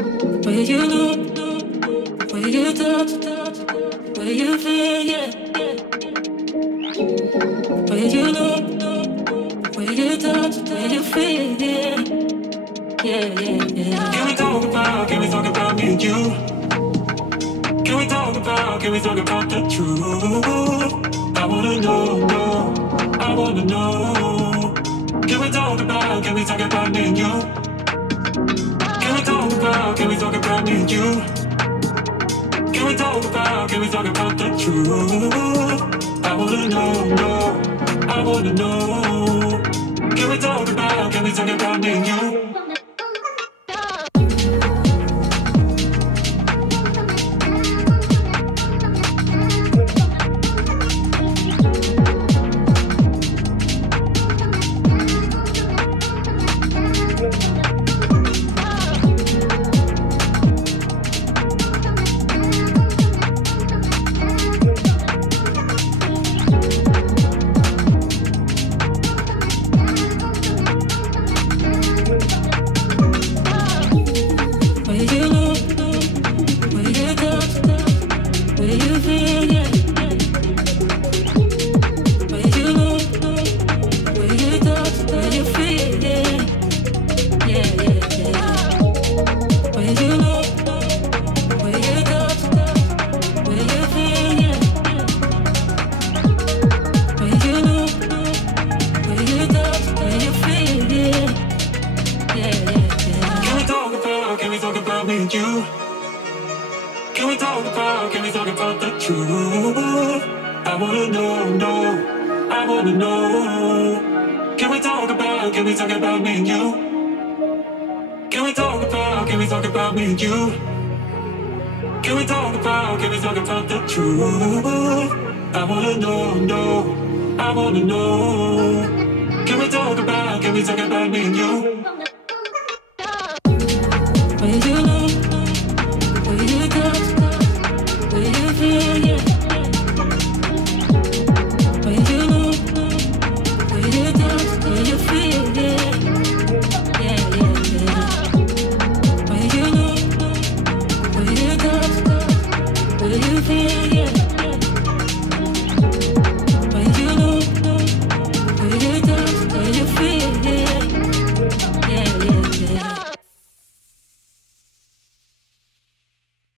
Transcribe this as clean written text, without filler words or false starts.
Where you look, where you touch, where you feel, yeah. Where you look, where you touch, where you feel, yeah. Yeah, yeah, yeah. Can we talk about me and you? Can we talk about the truth? I wanna know, no, I wanna know. Can we talk about me and you? Can we talk about me and you? Can we talk about the truth? I wanna know, no, I wanna know. Can we talk about me and you? Can we talk about the truth? I wanna know, no, I wanna know. Can we talk about me and you? Can we talk about me and you? Can we talk about the truth? I wanna know, no, I wanna know. Can we talk about me and you?